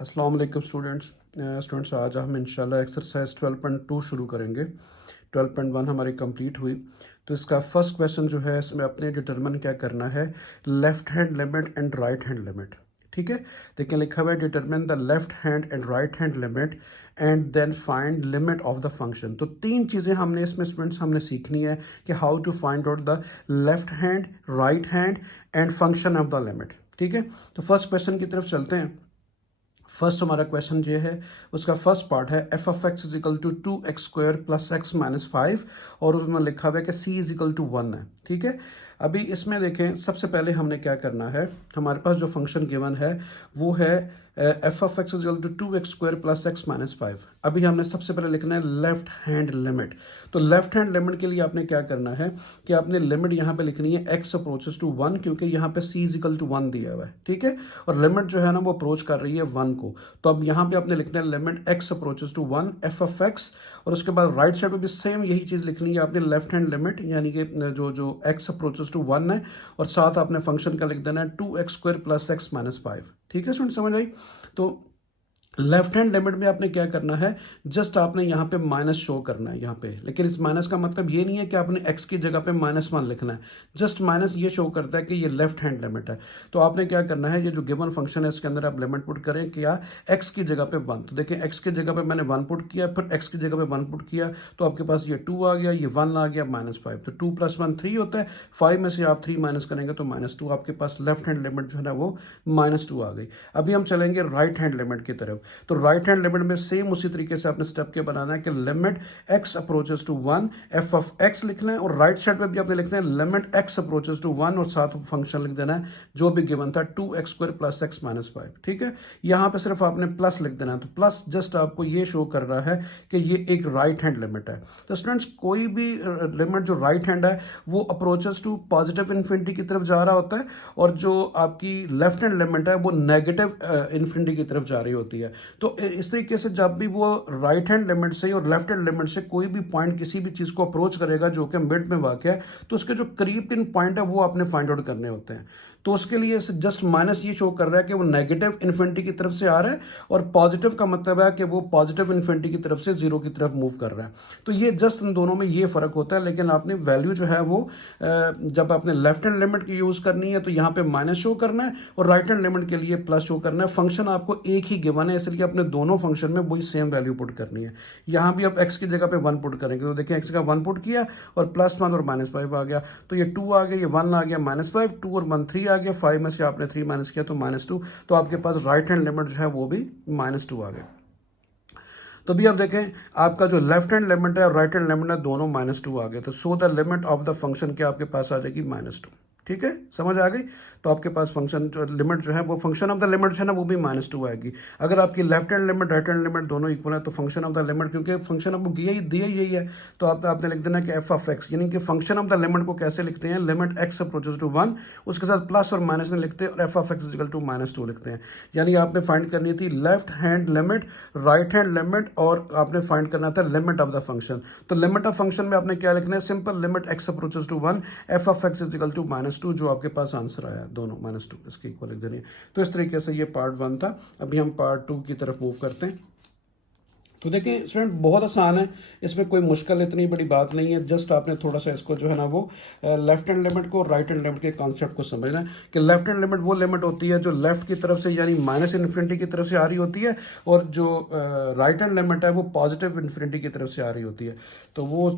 अस्सलाम वालेकुम स्टूडेंट्स आज हम इंशाल्लाह एक्सरसाइज 12.2 शुरू करेंगे। 12.1 हमारी कंप्लीट हुई। तो इसका फर्स्ट क्वेश्चन जो है इसमें अपने डिटरमिन क्या करना है, left hand limit and right hand limit. ठीक है, देखिए लिखा हुआ है determine the left hand and right hand limit and then find limit of the function. तो तीन चीज़ें हमने इसमें स्टूडेंट्स हमने सीखनी है कि how to find out the left hand, right hand and function of the limit. ठीक है, तो फर्स्ट क्वेश्चन की तरफ चलते हैं। फर्स्ट हमारा क्वेश्चन जो है उसका फर्स्ट पार्ट है F of x is equal to 2x² plus X minus 5 और उसमें लिखा हुआ है कि सी इज इक्वल टू 1 है। ठीक है, अभी इसमें देखें सबसे पहले हमने क्या करना है, हमारे पास जो फंक्शन गिवन है वो है F of x is equal to 2x² plus X minus 5। अभी हमने सबसे पहले लिखना है लेफ्ट हैंड लिमिट। तो लेफ्ट हैंड लिमिट के लिए आपने क्या करना है कि आपने लिमिट यहाँ पे लिखनी है एक्स अप्रोचेस टू 1, क्योंकि यहाँ पे सी इज इक्वल टू 1 दिया हुआ है। ठीक है, और लिमिट जो है ना वो अप्रोच कर रही है 1 को। तो अब यहाँ पे आपने लिखना है limit x approaches to 1 F of x, और उसके बाद राइट साइड पे भी सेम यही चीज़ लिखनी है आपने, लेफ्ट हैंड लिमिट यानी कि जो एक्स अप्रोचेस टू 1 है, और साथ आपने फंक्शन का लिख देना है 2x² प्लस एक्स माइनस 5। ठीक है स्टूडेंट, समझ आई? तो लेफ्ट हैंड लिमिट में आपने क्या करना है, जस्ट आपने यहाँ पे माइनस शो करना है यहाँ पे, लेकिन इस माइनस का मतलब ये नहीं है कि आपने x की जगह पे -1 लिखना है। जस्ट माइनस ये शो करता है कि ये लेफ्ट हैंड लिमिट है। तो आपने क्या करना है, ये जो गिवन फंक्शन है इसके अंदर आप लिमिट पुट करें क्या, x की जगह पे 1। तो देखिए x की जगह पे मैंने 1 पुट किया, फिर x की जगह पे 1 पुट किया, तो आपके पास ये 2 आ गया, ये 1 आ गया, -5। तो 2 + 1 3 होता है, 5 में से आप 3 माइनस करेंगे तो -2, आपके पास लेफ्ट हैंड लिमिट जो है ना वो -2 आ गई। अभी हम चलेंगे राइट हैंड लिमिट की तरफ। तो राइट हैंड लिमिट में सेम उसी तरीके से आपने स्टेप के बनाना है कि limit x approaches to 1 F of x लिखना है, और राइट साइड पे भी आपने लिखना है लिमिट x अप्रोचेस टू 1 और साथ फंक्शन लिख देना है जो भी गिवन था 2x² प्लस एक्स माइनस 5। ठीक है, यहां पे सिर्फ आपने प्लस लिख देना है। तो प्लस जस्ट आपको ये शो कर रहा है कि ये एक राइट हैंड लिमिट है। तो स्टूडेंट्स कोई भी लिमिट जो राइट हैंड है वो अप्रोचेस टू पॉजिटिव इन्फिनिटी की तरफ जा रहा होता है, और जो आपकी लेफ्ट हैंड लिमिट है वो नेगेटिव इन्फिनिटी की तरफ जा रही होती है। तो इस तरीके से जब भी वो राइट हैंड लिमिट से और लेफ्ट हैंड लिमिट से कोई भी पॉइंट किसी भी चीज़ को अप्रोच करेगा जो कि मिड में वाक़ है, तो उसके जो करीब 3 पॉइंट है वो आपने फाइंड आउट करने होते हैं। तो उसके लिए जस्ट माइनस ये शो कर रहा है कि वो नेगेटिव इन्फिनिटी की तरफ से आ रहा है, और पॉजिटिव का मतलब है कि वो पॉजिटिव इन्फिनिटी की तरफ से जीरो की तरफ मूव कर रहा है। तो ये जस्ट इन दोनों में ये फ़र्क होता है, लेकिन आपने वैल्यू जो है वो जब आपने लेफ्ट हैंड लिमिट की यूज़ करनी है तो यहाँ पे माइनस शो करना है, और राइट हैंड लिमिट के लिए प्लस शो करना है। फंक्शन आपको एक ही गिवन है, इसलिए अपने दोनों फंक्शन में वही सेम वैल्यू पुट करनी है। यहाँ भी आप x की जगह पे 1 पुट करेंगे, तो देखिए x का 1 पुट किया और +1 और -5 आ गया, तो ये 2 आ गया, ये 1 आ गया, -5, 2 और 1 3 आ गया, 5 में से आपने 3 माइनस किया तो -2। तो आपके पास राइट हैंड लिमिट जो है वो भी -2 आ गया। तो भी आप देखें आपका जो लेफ्ट हैंड लिमिट है और राइट हैंड लिमिट है दोनों -2 आ गए। तो so the limit of the function क्या आपके पास आ जाएगी -2। ठीक है, समझ आ गई? तो आपके पास फंक्शन जो लिमिट जो है वो फंक्शन ऑफ द लिमिट जो है ना वो भी -2 आएगी। अगर आपकी left hand limit right hand limit दोनों इक्वल है तो फंक्शन ऑफ द लिमिट, क्योंकि फंक्शन आपको दिया यही है, तो आपने लिख देना कि एफ ऑफ एक्स, यानी कि फंक्शन ऑफ द लिमिट को कैसे लिखते हैं, लिमिट एक्स अप्रोचेस टू 1, उसके साथ प्लस और माइनस नहीं लिखते, और F of X equal to -2 लिखते हैं। यानी आपने फाइंड करनी थी left hand limit, right hand limit, और आपने फाइंड करना था लिमिट ऑफ द फंक्शन। तो लिमिट ऑफ फंक्शन में आपने क्या लिखना है, simple limit x approaches to 1 F of X equal to -2, जो आपके पास आंसर आया दोनों -2 इसके इक्वल लिख देनी है। तो इस तरीके से ये पार्ट 1 था। अभी हम पार्ट 2 की तरफ मूव करते हैं। तो देखिए स्टूडेंट बहुत आसान है, इसमें कोई मुश्किल इतनी बड़ी बात नहीं है। जस्ट आपने थोड़ा सा इसको जो है ना वो लेफ्ट हैंड लिमिट को राइट हैंड लिमिट के कॉन्सेप्ट को समझना है कि लेफ्ट हैंड लिमिट वो लिमिट होती है जो लेफ्ट की तरफ से यानी -इन्फिनिटी की तरफ से आ रही होती है, और जो राइट हैंड लिमिट है वो पॉजिटिव इन्फिनिटी की तरफ से आ रही होती है। तो वो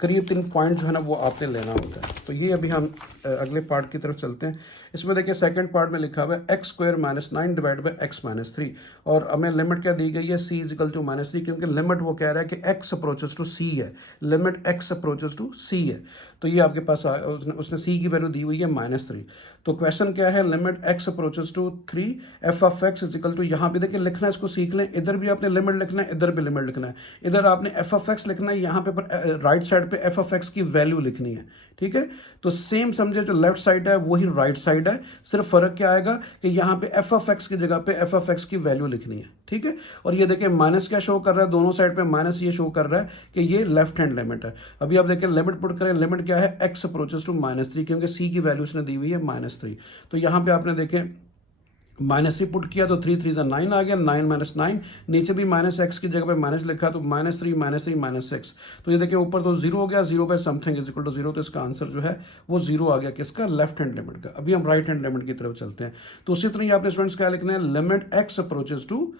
करीब 3 पॉइंट जो है ना वो आपने लेना होता है। तो ये अभी हम अगले पार्ट की तरफ चलते हैं। इसमें देखिए सेकंड पार्ट में लिखा हुआ है x² - 9 डिवाइड बाई x - 3, और हमें लिमिट क्या दी गई है, c इज इक्वल टू -3, क्योंकि लिमिट वो कह रहा है कि x अप्रोचेस टू c है, limit x approaches to c है। तो ये आपके पास उसने c की वैल्यू दी हुई है -3। तो क्वेश्चन क्या है, limit x approaches to 3 F of x is equal to, यहाँ पे देखिए लिखना है, इसको सीख लें, इधर भी आपने लिमिट लिखना है, इधर भी लिमिट लिखना है। इधर आपने एफ ऑफ एक्स लिखना है, यहाँ पे पर राइट साइड पे एफ ऑफ एक्स की वैल्यू लिखनी है। ठीक है, तो सेम समझे जो लेफ्ट साइड है वही राइट साइड है, सिर्फ फर्क क्या आएगा कि यहाँ पे एफ ऑफ एक्स की जगह पे एफ ऑफ एक्स की वैल्यू लिखनी है। ठीक है, और ये देखिए माइनस क्या शो कर रहा है, दोनों साइड पे माइनस ये शो कर रहा है कि ये लेफ्ट हैंड लिमिट है। अभी आप देखिए लिमिट पुट करें, लिमिट क्या है, एक्स अप्रोचेस टू -3, क्योंकि सी की वैल्यू उसने दी हुई है -3। तो यहाँ पे आपने देखें -3 पुट किया तो 3 3 9 आ गया, 9 माइनस 9, नीचे भी माइनस एक्स की जगह पे माइनस लिखा तो -3 -3 -6। तो ये देखिए ऊपर तो 0 हो गया, 0 पे समथिंग इज इक्वल टू 0, तो इसका आंसर जो है वो 0 आ गया किसका, लेफ्ट हैंड लिमिट का। अभी हम राइट हैंड लिमिट की तरफ चलते हैं। तो उसी तरह आपने स्टूडेंट्स क्या लिखना है, लिमिट एक्स अप्रोचेस टू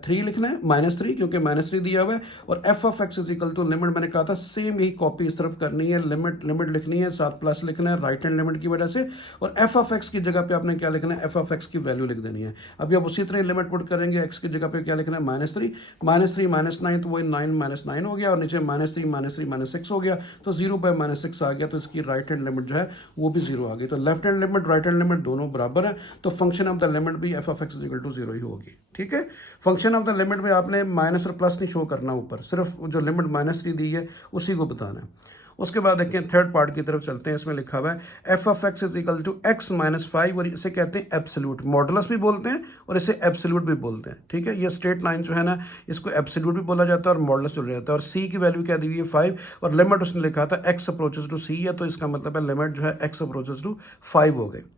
3 लिखना है, -3 क्योंकि -3 दिया हुआ है, और F of x is equal to limit, मैंने कहा था सेम यही कॉपी इस तरफ करनी है, लिमिट लिखनी है, साथ प्लस लिखना है राइट हैंड लिमिट की वजह से, और एफ ऑफ एक्स की जगह पे आपने क्या लिखना है, एफ ऑफ एक्स की वैल्यू लिख देनी है। अभी आप उसी तरह लिमिट पुट करेंगे, एक्स की जगह पे क्या लिखना है, -3 -9 तो वही 9 -9 हो गया, और नीचे -3 -6 हो गया, तो 0 बाय -6 आ गया, तो इसकी राइट हैंड लिमिट जो है वो भी 0 आ गई। तो left hand limit right hand limit दोनों बराबर है, तो फंक्शन ऑफ द लिमिट भी F of x is equal to 0 ही होगी। ठीक है, फंक्शन ऑफ द लिमिट में आपने माइनस और प्लस नहीं शो करना, ऊपर सिर्फ जो लिमिट -3 दी है उसी को बताना है। उसके बाद देखिए थर्ड पार्ट की तरफ चलते हैं। इसमें लिखा हुआ है F of x is equal to X -5, और इसे कहते हैं एब्सोल्यूट, मॉडुलस भी बोलते हैं और इसे एब्सोल्यूट भी बोलते हैं। ठीक है, ये स्ट्रेट लाइन जो है ना, इसको एब्सोल्यूट भी बोला जाता है और मॉडुलस बोला जाता है। और सी की वैल्यू क्या दी हुई है 5, और लिमिट उसने लिखा था एक्स अप्रोचेस टू सी है, तो इसका मतलब है लिमिट जो है एक्स अप्रोचेस टू 5 हो गई।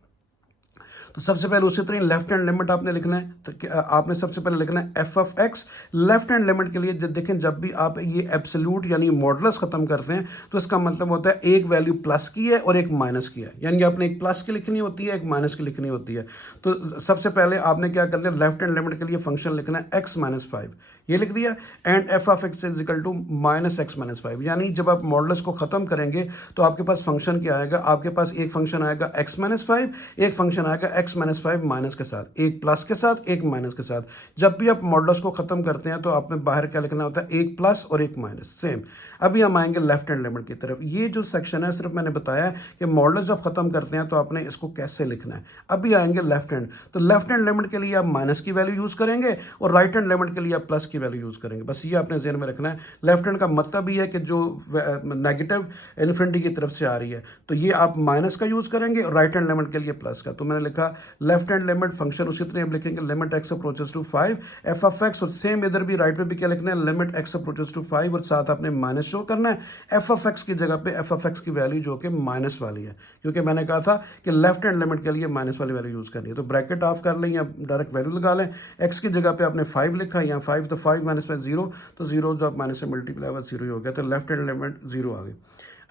तो सबसे पहले उसी तरह लेफ्ट हैंड लिमिट आपने लिखना है, तो आपने सबसे पहले लिखना है F of x. Left hand limit के लिए देखें, जब भी आप ये एब्सोल्यूट यानी मॉडुलस खत्म करते हैं तो इसका मतलब होता है एक वैल्यू प्लस की है और एक माइनस की है, यानी आपने एक प्लस की लिखनी होती है, एक माइनस की लिखनी होती है। तो सबसे पहले आपने क्या करना है, लेफ्ट हैंड लिमिट के लिए फंक्शन लिखना है एक्स -5, ये लिख दिया, and F of x is equal to -x -5, यानी जब आप मॉडुलस को खत्म करेंगे तो आपके पास फंक्शन क्या आएगा, आपके पास एक फंक्शन आएगा x -5, एक फंक्शन आएगा x -5 माइनस के साथ, एक प्लस के साथ एक माइनस के साथ। जब भी आप मॉडुलस को खत्म करते हैं तो आपने बाहर क्या लिखना होता है, एक प्लस और एक माइनस, सेम। अभी हम आएंगे लेफ्ट हैंड लिमिट की तरफ। ये जो सेक्शन है सिर्फ मैंने बताया कि मॉडुलस जब खत्म करते हैं तो आपने इसको कैसे लिखना है। अभी आएंगे लेफ्ट हैंड, तो लेफ्ट हैंड लिमिट के लिए आप माइनस की वैल्यू यूज करेंगे और राइट हैंड लिमिट के लिए आप प्लस की वैल्यू यूज करेंगे। बस ये आपने ज़हन में रखना है। लेफ्ट हैंड का मतलब ही है कि जो नेगेटिव इन्फिनिटी की तरफ से आ रही है, तो ये आप माइनस का यूज करेंगे और राइट हैंड लिमिट के लिए प्लस का। तो मैंने लिखा लेफ्ट हैंड लिमिट फंक्शन उसी तरह लिखेंगे, limit x approaches to 5 F of x, और सेम इधर भी राइट पे भी क्या लिखना है, लिमिट एक्स अप्रोचेस टू 5, और साथ आपने माइनस शो करना है एफ ऑफ एक्स की जगह पे, एफ ऑफ एक्स की वैल्यू जो कि माइनस वाली है, क्योंकि मैंने कहा था कि लेफ्ट हैंड लिमिट के लिए माइनस वाली वैल्यू यूज करनी है। तो ब्रैकेट ऑफ कर लें या डायरेक्ट वैल्यू लगा लें। एक्स की जगह पे आपने 5 लिखा, यहाँ 5 तो 5 माइनस में 0, तो 0 जो आप माइनस से मल्टीप्लाई हुआ 0 ही हो गया, तो लेफ्ट हैंड लिमिट 0 आ गई।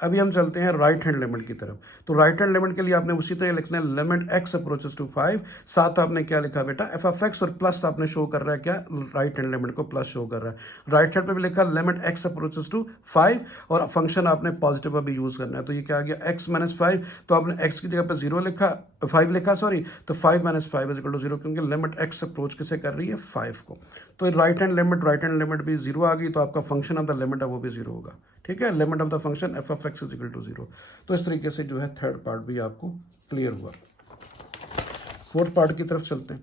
अभी हम चलते हैं राइट हैंड लिमिट की तरफ। तो राइट हैंड लिमिट के लिए आपने उसी तरह लिखना है लिमिट एक्स अप्रोचेस टू 5, साथ आपने क्या लिखा बेटा, एफ ऑफ एक्स, और प्लस आपने शो कर रहा है क्या, राइट हैंड लिमिट को प्लस शो कर रहा है। राइट हैंड पे भी लिखा लिमिट एक्स अप्रोचेस टू 5, और फंक्शन आपने पॉजिटिव अभी यूज करना है। तो ये क्या आ गया, एक्स -5, तो आपने एक्स की जगह पर 0 लिखा, 5 लिखा सॉरी, तो 5 - 5 इज इक्वल टू 0, क्योंकि लिमिट एक्स अप्रोच किसे कर रही है, 5 को। तो राइट हैंड लिमिट भी 0 आ गई, तो आपका फंक्शन ऑफ द लिमिट है वो भी 0 होगा। ठीक है, limit of the function F of x is equal to 0। तो इस तरीके से जो है थर्ड पार्ट भी आपको क्लियर हुआ। फोर्थ पार्ट की तरफ चलते हैं।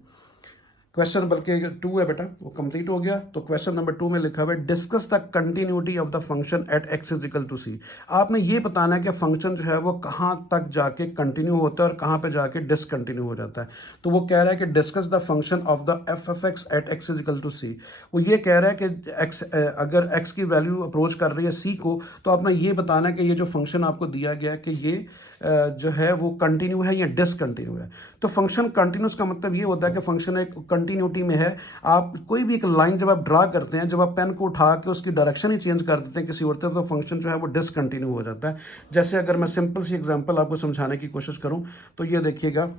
क्वेश्चन बल्कि 2 है बेटा, वो कंप्लीट हो गया। तो क्वेश्चन नंबर 2 में लिखा हुआ है discuss the continuity of the function at x is equal to C. आपने ये बताना है कि फंक्शन जो है वो कहाँ तक जाके कंटिन्यू होता है और कहाँ पे जाके डिसकंटिन्यू हो जाता है। तो वो कह रहा है कि discuss the function of the F of X at x is equal to C. वो ये कह रहा है कि एक्स अगर एक्स की वैल्यू अप्रोच कर रही है सी को, तो आपने ये बताना है कि ये जो फंक्शन आपको दिया गया है कि ये जो है वो कंटिन्यू है या डिसकंटिन्यू है। तो फंक्शन कंटिन्यूस का मतलब ये होता है कि फंक्शन एक कंटिन्यूटी में है। आप कोई भी एक लाइन जब आप ड्रा करते हैं, जब आप पेन को उठा के उसकी डायरेक्शन ही चेंज कर देते हैं किसी और तरफ, तो फंक्शन जो है वो डिसकंटिन्यू हो जाता है। जैसे अगर मैं सिंपल सी एग्जांपल आपको समझाने की कोशिश करूं, तो ये देखिएगा,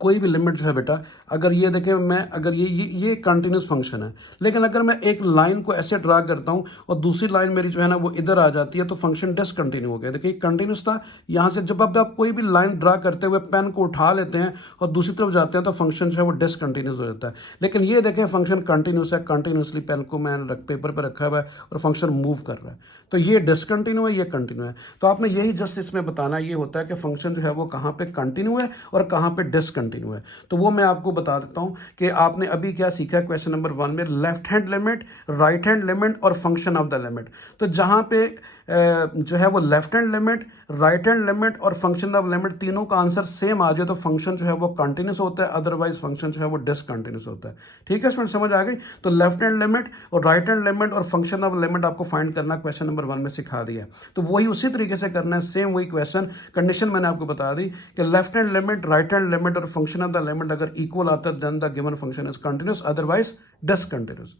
कोई भी लिमिट जो है बेटा, अगर ये देखें मैं, अगर ये कंटिन्यूस फंक्शन है, लेकिन अगर मैं एक लाइन को ऐसे ड्रा करता हूं और दूसरी लाइन मेरी जो है ना वो इधर आ जाती है, तो फंक्शन डिसकंटिन्यू हो गया। देखिए कंटिन्यूस था, यहां से जब आप कोई भी लाइन ड्रा करते हुए पेन को उठा लेते हैं और दूसरी तरफ जाते हैं, तो फंक्शन जो है वो डिसकंटिन्यूस हो जाता है। लेकिन ये देखें फंक्शन कंटिन्यूस है, कंटिन्यूसली पेन को मैंने पेपर पर रखा हुआ है और फंक्शन मूव कर रहा है, तो ये डिसकंटिन्यू है, ये कंटिन्यू है। तो आपने यही जस्ट इसमें बताना ये होता है कि फंक्शन जो है वो कहाँ पे कंटिन्यू है और कहाँ पे डिसकंटिन्यू है। तो वो मैं आपको बता देता हूँ कि आपने अभी क्या सीखा क्वेश्चन नंबर 1 में, left hand limit, right hand limit और फंक्शन ऑफ द लिमिट। तो जहाँ पे जो है वो left hand limit, right hand limit और फंक्शन ऑफ लिमिट तीनों का आंसर सेम आ जाए तो फंक्शन जो है वो कंटिन्यूस होता है, अदरवाइज फंक्शन जो है वो डिसकंटिन्यूस होता है। ठीक है स्टूडेंट, समझ आ गई। तो लेफ्ट हैंड लिमिट और राइट हैंड लिमिट और फंक्शन ऑफ लिमिट आपको फाइंड करना क्वेश्चन नंबर नंबर 1 में सिखा दिया है। तो वही उसी तरीके से करना है, सेम वही क्वेश्चन, कंडीशन मैंने आपको बता दी कि left hand limit, right hand limit और फंक्शन ऑफ द लिमिट अगर इक्वल आता है then the given function is continuous, otherwise discontinuous.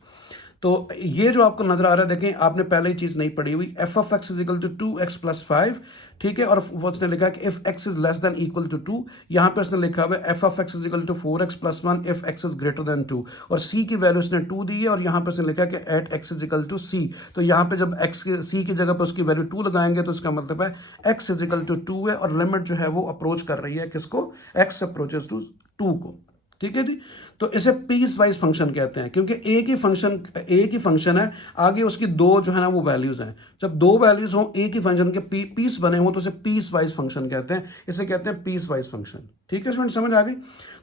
तो ये जो आपको नजर आ रहा है, देखें आपने पहले ही चीज नहीं पढ़ी हुई, F of x is equal to 2x+5, ठीक है, और वो उसने लिखा कि if x is less than equal to 2, यहां पे उसने लिखा हुआ है F of x is equal to 4x+1 if x is greater than 2, और c की वैल्यू उसने 2 दी है, और यहां पे उसने लिखा कि at x is equal to c। तो यहां पे जब x c की जगह पे उसकी वैल्यू 2 लगाएंगे तो इसका मतलब है x इज इक्वल टू 2 है, और लिमिट जो है वो अप्रोच कर रही है किसको, x अप्रोचेस टू 2 को, ठीक है जी। तो इसे पीस वाइज फंक्शन कहते हैं, क्योंकि एक ही फंक्शन है, आगे उसकी दो जो है ना वो वैल्यूज हैं। जब दो वैल्यूज हो एक ही फंक्शन के पीस बने हो तो इसे पीस वाइज फंक्शन कहते हैं, इसे कहते हैं पीस वाइज फंक्शन, ठीक है स्टूडेंट, समझ आ गई।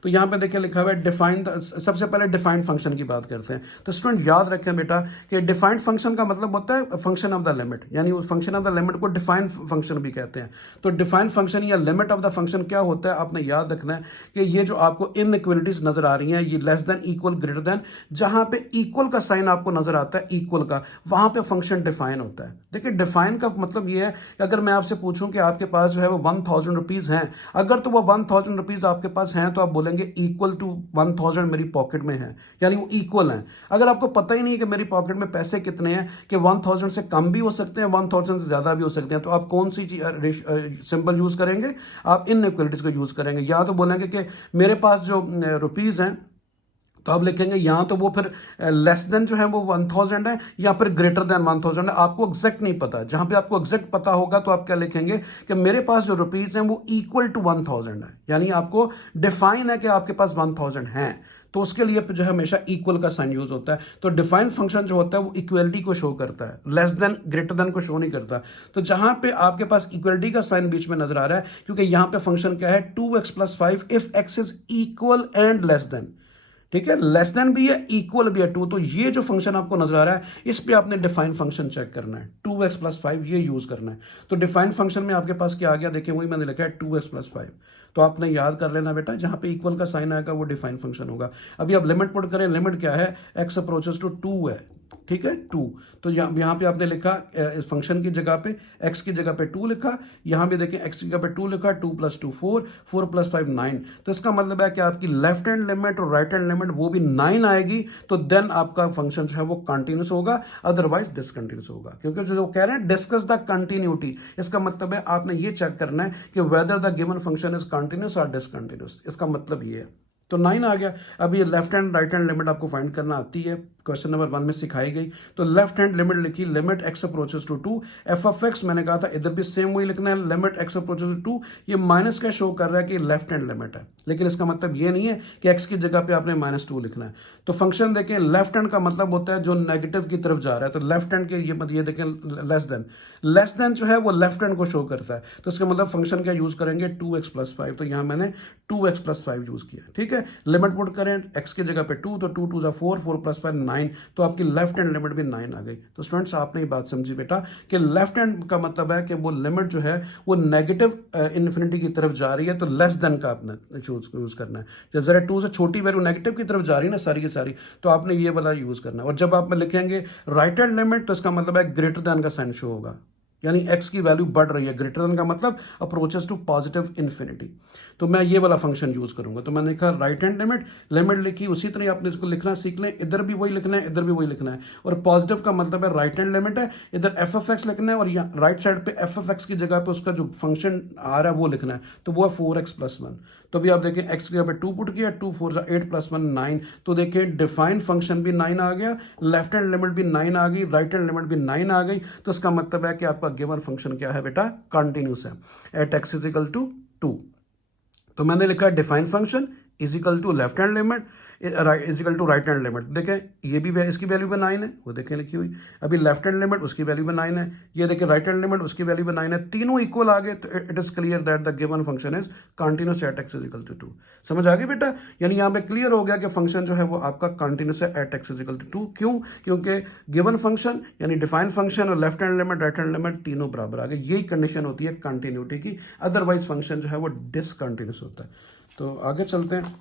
तो यहां पे देखिए लिखा हुआ है डिफाइन, सबसे पहले डिफाइंड फंक्शन की बात करते हैं। तो स्टूडेंट याद रखें बेटा कि डिफाइंड फंक्शन का मतलब होता है फंक्शन ऑफ द लिमिट, यानी फंक्शन ऑफ द लिमिट को डिफाइंड फंक्शन भी कहते हैं। तो डिफाइंड फंक्शन या लिमिट ऑफ द फंक्शन क्या होता है, आपने याद रखना है कि ये जो आपको इनइक्वलिटीज नजर आ रही हैं, ये less than, equal, greater than, जहां पे इक्वल का साइन आपको नजर आता है इक्वल का, वहां पे फंक्शन डिफाइन होता है। देखिए डिफाइन का मतलब ये है कि अगर मैं आपसे पूछूं कि आपके पास जो है वो 1000 रुपीज हैं, अगर तो वो 1000 रुपीज आपके पास हैं तो आप बोलेंगे इक्वल टू 1000 मेरी पॉकेट में है, यानी वो इक्वल है। अगर आपको पता ही नहीं है कि मेरी पॉकेट में पैसे कितने हैं, कि 1000 से कम भी हो सकते हैं, 1000 से ज्यादा भी हो सकते हैं, तो आप कौन सी सिंबल यूज करेंगे, आप इनइक्वलिटीज को यूज करेंगे। या तो बोलेंगे कि मेरे पास जो रुपीज हैं, तो आप लिखेंगे यहां तो वो फिर लेस देन जो है वो 1000 है, या फिर ग्रेटर देन 1000 है, आपको एग्जैक्ट नहीं पता। जहां पे आपको एग्जैक्ट पता होगा तो आप क्या लिखेंगे कि मेरे पास जो रुपीज हैं वो इक्वल टू 1000 है, यानी आपको डिफाइन है कि आपके पास 1000 हैं, तो उसके लिए जो है हमेशा इक्वल का साइन यूज होता है। तो डिफाइन फंक्शन जो होता है वो इक्वलिटी को शो करता है, लेस देन ग्रेटर देन को शो नहीं करता। तो जहां पे आपके पास इक्वलिटी का साइन बीच में नजर आ रहा है, क्योंकि यहां पे फंक्शन क्या है 2x+5 if x is equal and less than, ठीक है, लेस देन भी है इक्वल भी है 2। तो ये जो फंक्शन आपको नजर आ रहा है इस पे आपने डिफाइन फंक्शन चेक करना है, 2x+5 ये यूज करना है। तो डिफाइन फंक्शन में आपके पास क्या आ गया, देखिए वही मैंने लिखा है 2x+5, तो आपने याद कर लेना बेटा, जहां पे इक्वल का साइन आएगा वो डिफाइन फंक्शन होगा। अभी आप लिमिट पुट करें, लिमिट क्या है, x अप्रोचेस टू 2 है, ठीक है 2। तो यहां पे आपने लिखा फंक्शन की जगह पे x की जगह पे 2 लिखा, यहां भी देखें x की जगह पे 2 लिखा, 2 + 2 4, 4 + 5 9। तो इसका मतलब है कि आपकी लेफ्ट हैंड लिमिट और राइट हैंड लिमिट वो भी 9 आएगी, तो देन आपका फंक्शन जो है वो कंटिन्यूस होगा, अदरवाइज डिसकंटिन्यूस होगा। क्योंकि जो कह रहे हैं डिस्कस द कंटिन्यूटी, इसका मतलब है आपने ये चेक करना है कि whether the given function is continuous और डिसकंटिन्यूस, इसका मतलब ये है। तो 9 आ गया। अब ये left hand right hand limit आपको फाइंड करना आती है, क्वेश्चन नंबर 1 में सिखाई गई। तो लेफ्ट हैंड लिमिट लिखी, limit x approaches to 2, F of X मैंने कहा था इधर भी सेम वही लिखना है, लिमिट x अप्रोचेस टू 2। ये माइनस का शो कर रहा है कि लेफ्ट हैंड लिमिट है, लेकिन इसका मतलब ये नहीं है कि x की जगह पे आपने -2 लिखना है। तो फंक्शन देखें, लेफ्ट हैंड का मतलब होता है जो नेगेटिव की तरफ जा रहा है, तो लेफ्ट हैंड के ये देखें लेस देन जो है वो लेफ्ट हैंड को शो करता है, तो इसका मतलब फंक्शन क्या यूज करेंगे 2x+5। तो यहां मैंने 2x+5 यूज किया, ठीक है। लिमिट पुट करें x की जगह पे 2, तो 2 × 2 = 4, 4 + 5 9, तो आपकी लेफ्ट हैंड लिमिट भी 9 आ गई। तो स्टूडेंट्स आपने ये बात समझी बेटा कि लेफ्ट हैंड का मतलब है कि वो लिमिट जो है वो नेगेटिव इन्फिनिटी की तरफ जा रही है, तो लेस देन का आपने यूज करना है। जब जरा 2 से छोटी वैल्यू नेगेटिव की तरफ जा रही है ना सारी की सारी, तो आपने ये वाला यूज करना है। और जब आप लिखेंगे राइट हैंड लिमिट, तो इसका मतलब है ग्रेटर देन का साइन शो होगा, यानी x की वैल्यू बढ़ रही है, ग्रेटर देन का मतलब अप्रोचेस टू पॉजिटिव इन्फिनिटी। तो मैं ये वाला फंक्शन यूज करूंगा। तो मैंने लिखा राइट हैंड लिमिट, लिमिट लिखी, उसी तरह आपने इसको लिखना सीख लें, इधर भी वही लिखना है, इधर भी वही लिखना है। और पॉजिटिव का मतलब है राइट हैंड लिमिट है, इधर एफ ऑफ एक्स लिखना है, और यहाँ राइट साइड पे एफ ऑफ एक्स की जगह पे उसका जो फंक्शन आ रहा है वो लिखना है, तो वो है 4x+1। तो भी आप देखें x की जगह पे 2 पुट किया, 2 4 = 8 + 1 9। तो देखें डिफाइंड फंक्शन भी 9 आ गया, लेफ्ट हैंड लिमिट भी 9 आ गई, राइट हैंड लिमिट भी 9 आ गई। तो इसका मतलब है कि आपका गिवन फंक्शन क्या है बेटा, कंटिन्यूस है, एट x = 2। तो मैंने लिखा define function is equal to left hand limit is equal to right hand limit. देखें ये भी इसकी वैल्यू में 9 है, वो देखें लिखी हुई। अभी लेफ्ट हैंड लिमिट उसकी वैल्यू में 9 है, ये देखें राइट हैंड लिमिट उसकी वैल्यू में 9 है, तीनों इक्वल आ गए। तो it is clear that the given function is continuous at x = 2। समझ आ गई बेटा, यानी यहाँ पे क्लियर हो गया कि फंक्शन जो है वो आपका कंटिन्यूस है एट x = 2। क्यों? क्योंकि गिवन फंक्शन यानी डिफाइंड फंक्शन और left hand limit right hand limit तीनों बराबर आ गए। यही कंडीशन होती है कंटिन्यूटी की, अदरवाइज फंक्शन जो है वो डिसकंटिन्यूस होता है। तो आगे चलते हैं।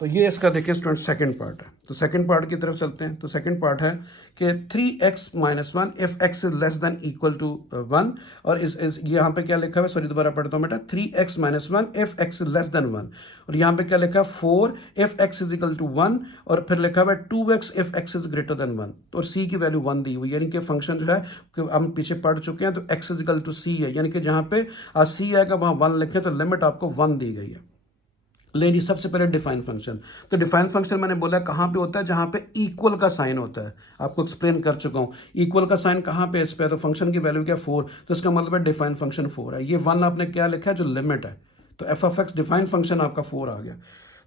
तो ये इसका देखिए स्टूडेंट सेकंड पार्ट है। तो सेकंड पार्ट की तरफ चलते हैं। तो सेकंड पार्ट है कि 3x-1 if x is less than equal to 1, और इस यहाँ पे क्या लिखा हुआ है, सॉरी दोबारा पढ़ता हूँ बेटा, 3x-1 if x is less than 1, और यहाँ पे क्या लिखा है 4 if x is equal to 1, और फिर लिखा हुआ है 2x if x is greater than 1, और c की वैल्यू 1 दी हुई, यानी कि फंक्शन जो है कि हम पीछे पढ़ चुके हैं, तो x is equal to c है, यानी कि जहाँ पे c आएगा वहाँ 1 लिखें, तो लिमिट आपको 1 दी गई है। ले जी, सबसे पहले डिफाइन फंक्शन। तो डिफाइन फंक्शन मैंने बोला कहाँ पे होता है, जहाँ पे इक्वल का साइन होता है, आपको एक्सप्लेन कर चुका हूँ। इक्वल का साइन कहाँ पे, इस पे, तो फंक्शन की वैल्यू क्या 4, तो इसका मतलब है डिफाइन फंक्शन 4 है। ये 1 आपने क्या लिखा है, जो लिमिट है, तो F of x define function आपका 4 आ गया।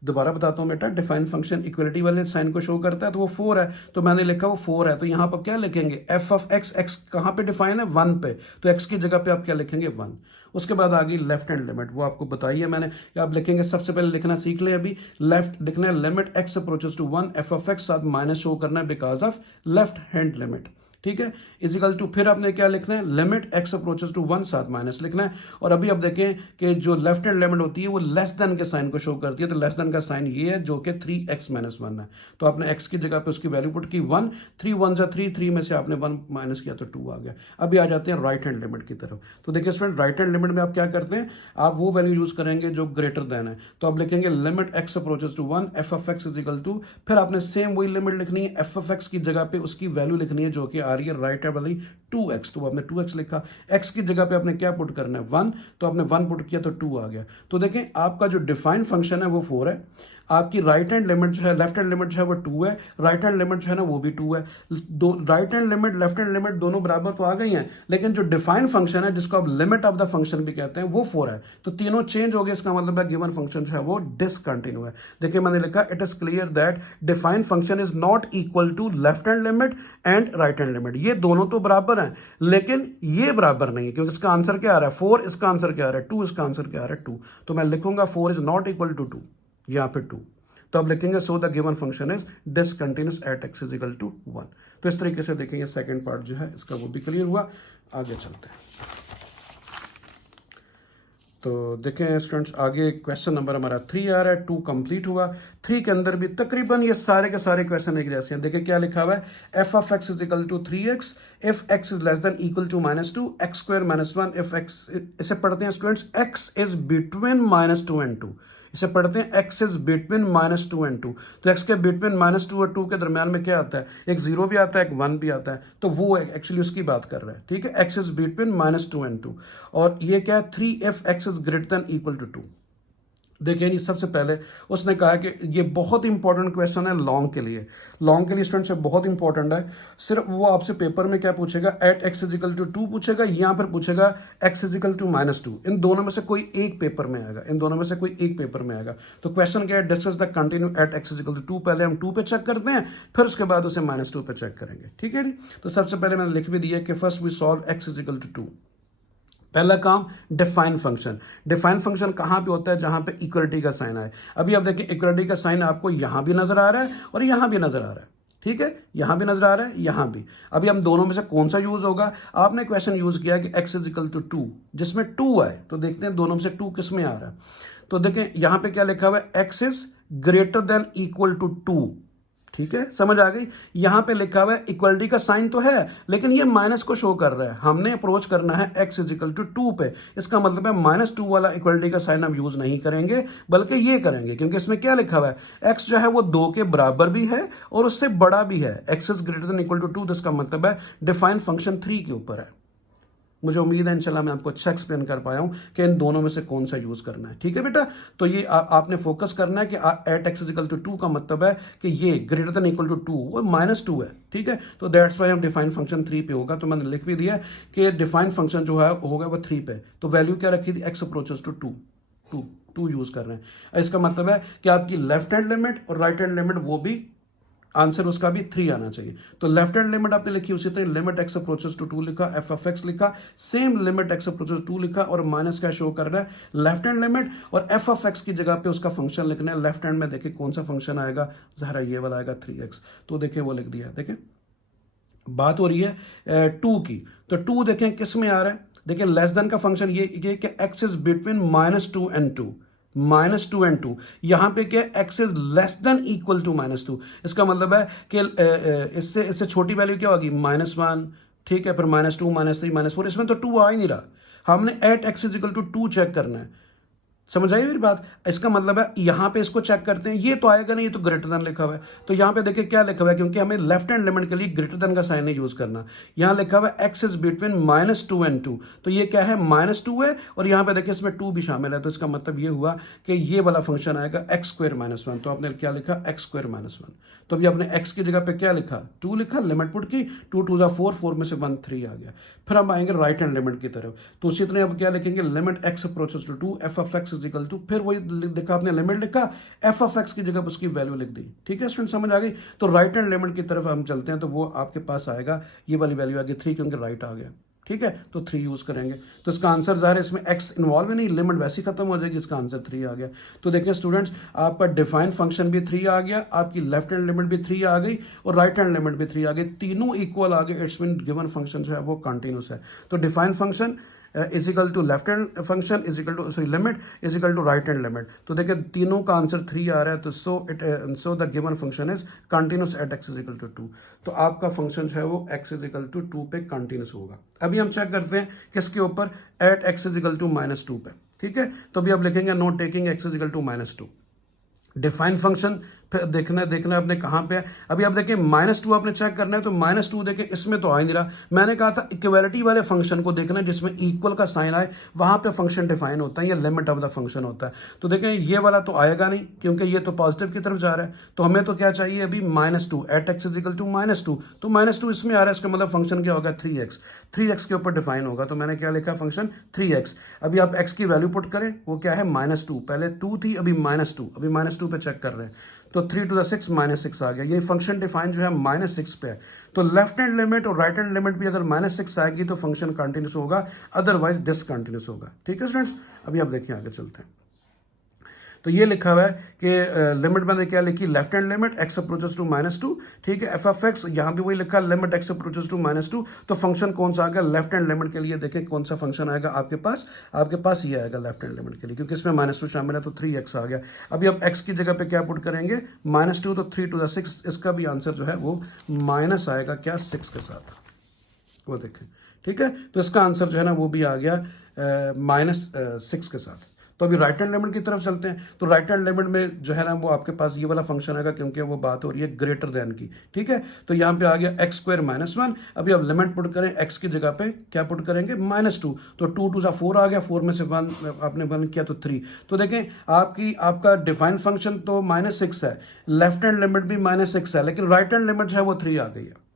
दोबारा बताता हूँ बेटा, डिफाइन फंक्शन इक्वलिटी वाले साइन को शो करता है, तो वो 4 है, तो मैंने लिखा वो 4 है, तो यहाँ पर क्या लिखेंगे, एफ ऑफ एक्स, एक्स कहाँ पे डिफाइन है, 1 पे, तो एक्स की जगह पे आप क्या लिखेंगे, 1। उसके बाद आ गई लेफ्ट हैंड लिमिट, वो आपको बताई है मैंने, आप लिखेंगे, सबसे पहले लिखना सीख ले अभी, लेफ्ट लिखना है limit x approaches to 1, F of X साथ माइनस शो करना है because of left hand limit, ठीक है, इजिकल टू, फिर आपने क्या लिखना है, लिमिट एक्स अप्रोचेस टू 1 साथ माइनस लिखना है। और अभी आप देखें कि जो लेफ्ट हैंड लिमिट होती है वो लेस देन के साइन को शो करती है, तो लेस देन का साइन ये है जो कि 3x-1 है, तो आपने x की जगह पे उसकी वैल्यू पुट की 1, 3 1 जा 3, 3 में से आपने 1 माइनस किया तो 2 आ गया। अभी आ जाते हैं राइट हैंड लिमिट की तरफ। तो देखिए स्टूडेंट, राइट हैंड लिमिट में आप क्या करते हैं, आप वो वैल्यू यूज करेंगे जो ग्रेटर देन है, तो आप लिखेंगे limit x approaches to 1, F of x is equal to, फिर आपने सेम वही लिमिट लिखनी है, एफ ऑफ एक्स की जगह पे उसकी वैल्यू लिखनी है जो कि आ रही है राइट हैंड वाली 2x, तो आपने 2x लिखा, x की जगह पे आपने क्या पुट करना है, 1, तो आपने 1 पुट किया तो 2 आ गया। तो देखें आपका जो डिफाइंड फंक्शन है वो 4 है, आपकी राइट हैंड लिमिट जो है, लेफ्ट हैंड लिमिट जो है वो 2 है, राइट हैंड लिमिट जो है ना वो भी 2 है, दो right hand limit left hand limit दोनों बराबर तो आ गई हैं, लेकिन जो डिफाइंड फंक्शन है जिसको आप लिमिट ऑफ द फंक्शन भी कहते हैं वो 4 है, तो तीनों चेंज हो गए, इसका मतलब है गिवन फंक्शन जो है वो डिसकंटिन्यू है। देखिए मैंने लिखा, it is clear that defined function is not equal to left hand limit and right hand limit, ये दोनों तो बराबर हैं लेकिन ये बराबर नहीं है, क्योंकि इसका आंसर क्या आ रहा है 4, इसका आंसर क्या आ रहा है 2, इसका आंसर क्या आ रहा है 2, तो मैं लिखूंगा 4 इज नॉट इक्वल टू 2, यहाँ पे 2, तो अब लिखेंगे so the given function is discontinuous at x is equal to 1। तो इस तरीके से देखेंगे सेकंड पार्ट जो है इसका वो भी क्लियर हुआ। आगे चलते हैं, तो देखें स्टूडेंट्स, आगे क्वेश्चन नंबर हमारा 3 आ रहा है, 2 कंप्लीट हुआ। 3 के अंदर भी तकरीबन ये सारे के सारे क्वेश्चन एक जैसे हैं। देखिए क्या लिखा हुआ है, F of x is equal to 3x if x is less than equal to -2, x² - 1 if x, इसे पढ़ते हैं students x is between -2 and 2, इसे पढ़ते हैं x इज बिटवीन -2 and 2, तो x के बिटवीन -2 और 2 के दरमियान में क्या आता है, एक 0 भी आता है, एक 1 भी आता है, तो वो एक्चुअली उसकी बात कर रहा है, ठीक है, x इज बिटवीन -2 and 2, और ये क्या है 3 if x is greater than equal to 2। देखिए नहीं, सबसे पहले उसने कहा कि ये बहुत इंपॉर्टेंट क्वेश्चन है लॉन्ग के लिए, लॉन्ग के लिए स्टूडेंट से बहुत इंपॉर्टेंट है। सिर्फ वो आपसे पेपर में क्या पूछेगा, at x is equal to 2 पूछेगा, यहाँ पर पूछेगा एक्स इज इक्वल टू -2, इन दोनों में से कोई एक पेपर में आएगा, इन दोनों में से कोई एक पेपर में आएगा। तो क्वेश्चन क्या है, discuss the continue at x is equal to 2, पहले हम 2 पे चेक करते हैं, फिर उसके बाद उसे -2 पे चेक करेंगे, ठीक है जी। तो सबसे पहले मैंने लिख भी दिया कि first we solve x is equal to 2। पहला काम डिफाइन फंक्शन, डिफाइन फंक्शन कहाँ पे होता है, जहाँ पे इक्वलिटी का साइन आए। अभी आप देखिए इक्वलिटी का साइन आपको यहाँ भी नजर आ रहा है और यहाँ भी नजर आ रहा है, ठीक है, यहाँ भी नजर आ रहा है, यहाँ भी। अभी हम दोनों में से कौन सा यूज होगा, आपने क्वेश्चन यूज किया कि x इज इक्वल टू 2, जिसमें 2 आए, तो देखते हैं दोनों में से 2 किस में आ रहा है। तो देखें यहाँ पे क्या लिखा हुआ है, x is greater than equal to 2, ठीक है, समझ आ गई। यहां पे लिखा हुआ है इक्वलिटी का साइन तो है लेकिन ये माइनस को शो कर रहा है, हमने अप्रोच करना है x इज इक्वल टू 2 पे, इसका मतलब है -2 वाला इक्वलिटी का साइन हम यूज नहीं करेंगे बल्कि ये करेंगे, क्योंकि इसमें क्या लिखा हुआ है, x जो है वो 2 के बराबर भी है और उससे बड़ा भी है, x is greater than equal to 2, तो इसका मतलब है डिफाइन फंक्शन 3 के ऊपर है। मुझे उम्मीद है इंशाल्लाह मैं आपको अच्छा एक्सप्लेन कर पाया हूं कि इन दोनों में से कौन सा यूज करना है, ठीक है बेटा। तो ये आपने फोकस करना है कि एट एक्स इक्वल टू 2 का मतलब है कि ये ग्रेटर देन इक्वल टू 2 और -2 है, ठीक है। तो दैट्स वाई हम डिफाइन फंक्शन 3 पे होगा, तो मैंने लिख भी दिया कि डिफाइन फंक्शन जो है होगा वो 3 पे, तो वैल्यू क्या रखी थी, एक्स अप्रोचेस टू 2 यूज कर रहे हैं। इसका मतलब है कि आपकी लेफ्ट हैंड लिमिट और राइट हैंड लिमिट वो भी आंसर उसका भी 3 आना चाहिए। तो लेफ्ट हैंड लिमिट आपने लिखी, उसी तरह लिमिट एक्स अप्रोचेस टू 2 लिखा, एफ ऑफ एक्स लिखा, सेम लिमिट एक्स अप्रोचेस 2 लिखा और माइनस का शो कर रहा है लेफ्ट हैंड लिमिट, और एफ ऑफ एक्स की जगह पे उसका फंक्शन लिखना है। लेफ्ट हैंड में देखिए कौन सा फंक्शन आएगा, जहरा ये वाला आएगा 3x, तो देखिए वो लिख दिया। देखिए बात हो रही है 2 की, तो 2 देखें किस में आ रहा है, देखिए लेस देन का फंक्शन ये कि x is between -2 and 2, -2 and 2, यहाँ पे क्या x is less than equal to -2, इसका मतलब है कि इससे छोटी वैल्यू क्या होगी -1, ठीक है, फिर -2, -3, -4, इसमें तो 2 आ ही नहीं रहा, हमने at x is equal to 2 check करना है। समझ आई मेरी बात? इसका मतलब है यहां पे इसको चेक करते हैं, ये तो आएगा नहीं, ये तो ग्रेटर देन लिखा हुआ है, तो यहां पे देखिए क्या लिखा हुआ है, क्योंकि हमें लेफ्ट हैंड लिमिट के लिए ग्रेटर देन का साइन नहीं यूज करना। यहां लिखा हुआ है एक्स इज बिटवीन -2 and 2, तो ये क्या है, -2 है, और यहां पे देखिए इसमें 2 भी शामिल है, तो इसका मतलब ये हुआ कि ये वाला फंक्शन आएगा x² -1, तो आपने क्या लिखा, x² -1। तो अभी आपने x की जगह पे क्या लिखा, 2 लिखा, लिमिट पुट की, 2 2 4, 4 में से 1 3 आ गया। फिर हम आएंगे राइट हैंड लिमिट की तरफ, तो उसी तरह अब क्या लिखेंगे, limit x approaches to 2 f of x is equal to, फिर वही देखा आपने, लिमिट लिखा, f ऑफ x की जगह पर उसकी वैल्यू लिख दी। ठीक है स्टूडेंट, समझ आ गई? तो राइट हैंड लिमिट की तरफ हम चलते हैं, तो वो आपके पास आएगा, ये वाली वैल्यू आ गई 3, क्योंकि राइट आ गया। ठीक है, तो 3 यूज करेंगे, तो इसका आंसर ज़ाहिर है, इसमें x इन्वॉल्व ही नहीं, लिमिट वैसे ही खत्म हो जाएगी, इसका आंसर 3 आ गया। तो देखिए स्टूडेंट्स, आपका डिफाइन फंक्शन भी 3 आ गया, आपकी लेफ्ट हैंड लिमिट भी 3 आ गई, और राइट हैंड लिमिट भी 3 आ गई, तीनों इक्वल आ गए। इट्स मीन गिवन फंक्शन जो है वो कंटिन्यूस है। तो define function is equal to left hand function is equal to, sorry, limit is equal to right hand limit. तो देखिए तीनों का आंसर 3 आ रहा है, तो so the given function is continuous at x is equal to 2। तो आपका function जो है वो x इज इक्वल टू 2 पे कंटिन्यूस होगा। अभी हम चेक करते हैं किसके ऊपर, at x is equal to -2 पे। ठीक है, तो अभी आप लिखेंगे note taking x is equal to -2। Define function फिर देखना आपने कहाँ पे है। अभी आप देखिए -2 आपने चेक करना है, तो -2 देखिए इसमें तो आ ही नहीं रहा। मैंने कहा था इक्वलिटी वाले फंक्शन को देखना है जिसमें इक्वल का साइन आए, वहां पे फंक्शन डिफाइन होता है, ये लिमिट ऑफ द फंक्शन होता है। तो देखें ये वाला तो आएगा नहीं, क्योंकि ये तो पॉजिटिव की तरफ जा रहा है, तो हमें तो क्या चाहिए अभी, -2 at x is equal to -2, तो -2 इसमें आ रहा है, इसका मतलब फंक्शन क्या होगा, 3x के ऊपर डिफाइन होगा। तो मैंने क्या लिखा, फंक्शन 3x। अभी आप x की वैल्यू पुट करें, वो क्या है, -2, पहले 2 थी, अभी -2, अभी -2 पे चेक कर रहे हैं, तो 3 to the 6 -6 आ गया। ये फंक्शन डिफाइन जो है -6 पे है। तो लेफ्ट हैंड लिमिट और राइट हैंड लिमिट भी अगर -6 आएगी तो फंक्शन कंटिन्यूस होगा, अदरवाइज डिसकंटिन्यूस होगा। ठीक है स्टूडेंट्स, अभी आप देखिए आगे चलते हैं। तो ये लिखा हुआ है कि लिमिट मैंने क्या लिखी, left hand limit x approaches to -2, ठीक है, f ऑफ x, यहाँ भी वही लिखा लिमिट x अप्रोचेस टू -2। तो फंक्शन कौन सा आ गया लेफ्ट हैंड लिमिट के लिए, देखें कौन सा फंक्शन आएगा आपके पास ये आएगा लेफ्ट हैंड लिमिट के लिए, क्योंकि इसमें -2 शामिल है, तो 3x आ गया। अभी अब x की जगह पे क्या पुट करेंगे, -2, तो 3 to the 6, इसका भी आंसर जो है वो माइनस आएगा, क्या, 6 के साथ, वो देखें। ठीक है, तो इसका आंसर जो है ना वो भी आ गया -6 के साथ। तो अभी राइट हैंड लिमिट की तरफ चलते हैं। तो राइट हैंड लिमिट में जो है ना वो आपके पास ये वाला फंक्शन आएगा, क्योंकि वो बात हो रही है ग्रेटर देन की। ठीक है, तो यहाँ पे आ गया x² -1। अभी अब लिमिट पुट करें, x की जगह पे क्या पुट करेंगे, -2, तो 2 2 4 आ गया, 4 में से 1 आपने 1 किया तो 3। तो देखें आपका डिफाइन फंक्शन तो -6 है, लेफ्ट हैंड लिमिट भी -6 है, लेकिन राइट हैंड लिमिट जो है वो 3 आ गई है।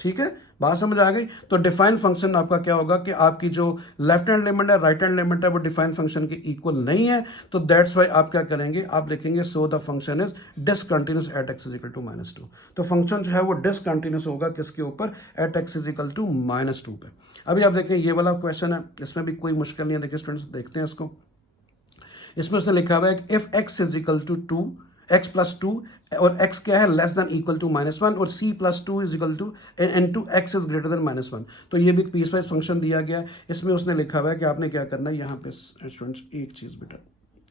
ठीक है, बात समझ आ गई? तो डिफाइन फंक्शन आपका क्या होगा कि आपकी जो लेफ्ट हैंड लिमिट है, राइट हैंड लिमिट है, वो डिफाइन फंक्शन के इक्वल नहीं है, तो दैट्स वाई आप क्या करेंगे, आप लिखेंगे so the function is discontinuous at x is equal to -2। तो फंक्शन जो है वो डिसकंटिन्यूस होगा किसके ऊपर, at x is equal to -2 पे। अभी आप देखें ये वाला क्वेश्चन है, इसमें भी कोई मुश्किल नहीं है। देखिए स्टूडेंट्स, देखते हैं इसको। इसमें उसने लिखा हुआ है if x is equal to 2, x plus 2, और x क्या है, लेस देन इक्वल टू -1, और c plus 2 is equal to into x is greater than -1। तो ये भी पीस वाइज फंक्शन दिया गया है। इसमें उसने लिखा हुआ है कि आपने क्या करना है, यहाँ पे स्टूडेंट्स एक चीज बेटा,